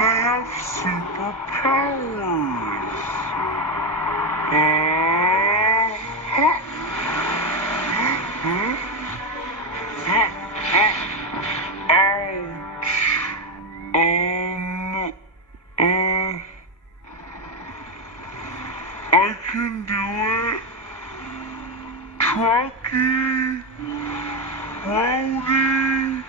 I have superpowers. Huh? Huh? Ouch. I can do it. Trucky, Brody.